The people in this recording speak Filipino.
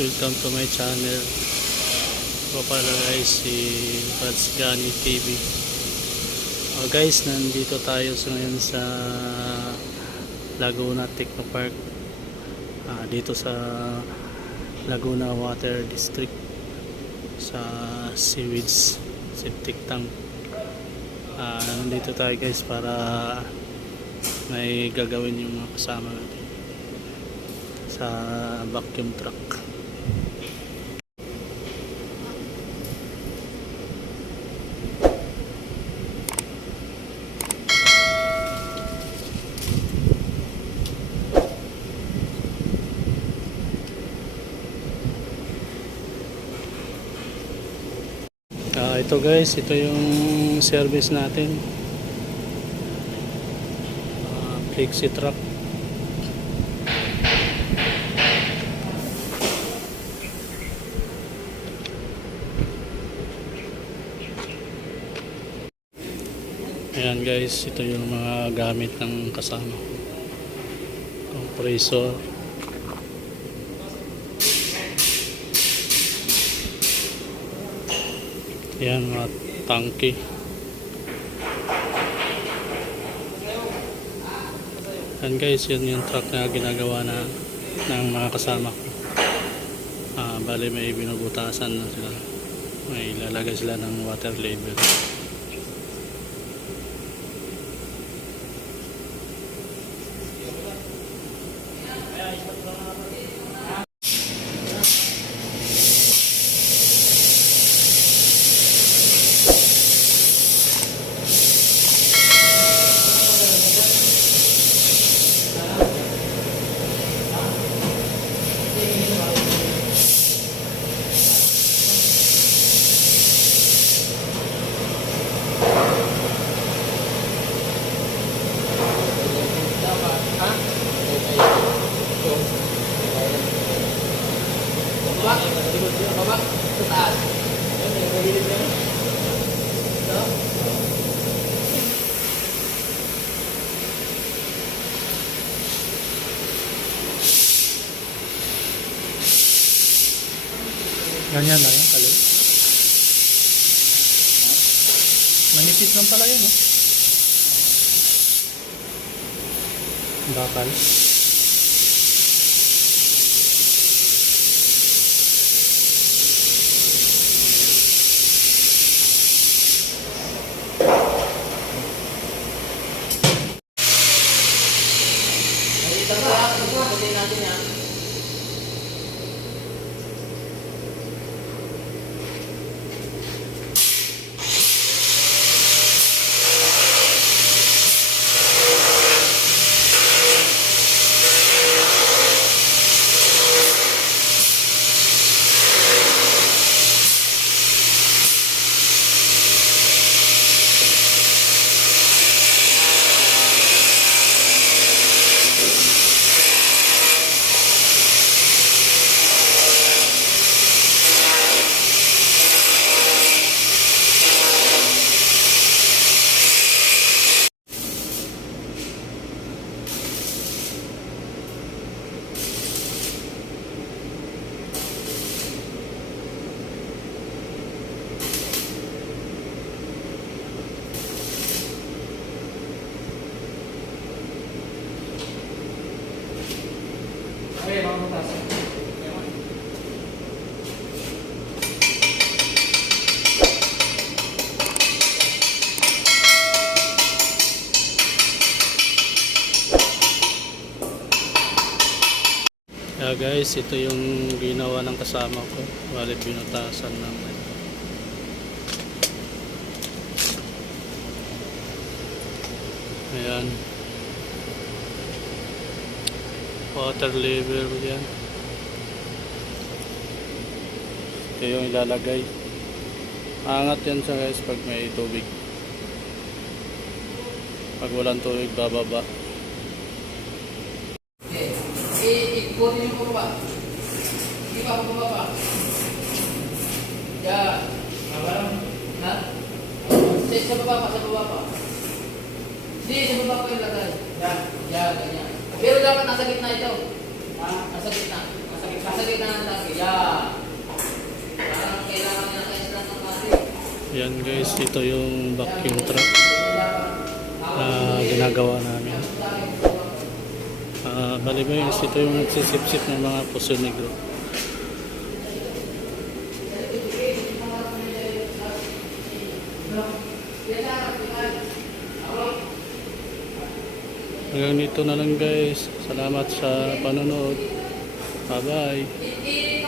welcome to my channel. Ako pala guys, si Pats Gani TV. Guys, nandito tayo ngayon sa Laguna Technopark, dito sa Laguna Water District, sa sewage septic tank. Nandito tayo guys para may gagawin yung mga kasama natin sa vacuum truck. Ito guys, ito yung service natin, flexi truck. Ayan guys, ito yung mga gamit ng kasama, compressor, yan mga tangke, yan guys, yun yung truck na ginagawa na ng mga kasama ko. Bali may binubutasan na sila, may ilalagay sila ng water level. Ganyan lang yan, kaloy. Manipis lang pala yun, no? Bakal. Okay, vamos a pasar. Guys, ito yung ginawa ng kasama ko. Bali pinutasan naman. Ayan. Water level yan. Ito yung ilalagay. Angat yan sa guys pag may tubig. Pag walang tubig, bababa. Ikutin yung pababa. Hindi pa pababa. Yan. Ha? Sa baba pa, sa baba pa. Hindi, sa baba pa yung lagay. Yan. Yan, ganyan. Pero dapat nasa gitna ito. Ha? Nasa gitna. Nasa gitna. Sa gitna ng tangke. Yan. Parang kailangan niya ng extra ng kasi. Yan guys, ito yung vacuum truck na ginagawa namin. Bali ba yun, ito yung nagsisip-sip ng mga puso negro. Hanggang dito na lang guys. Salamat sa panonood. Bye bye.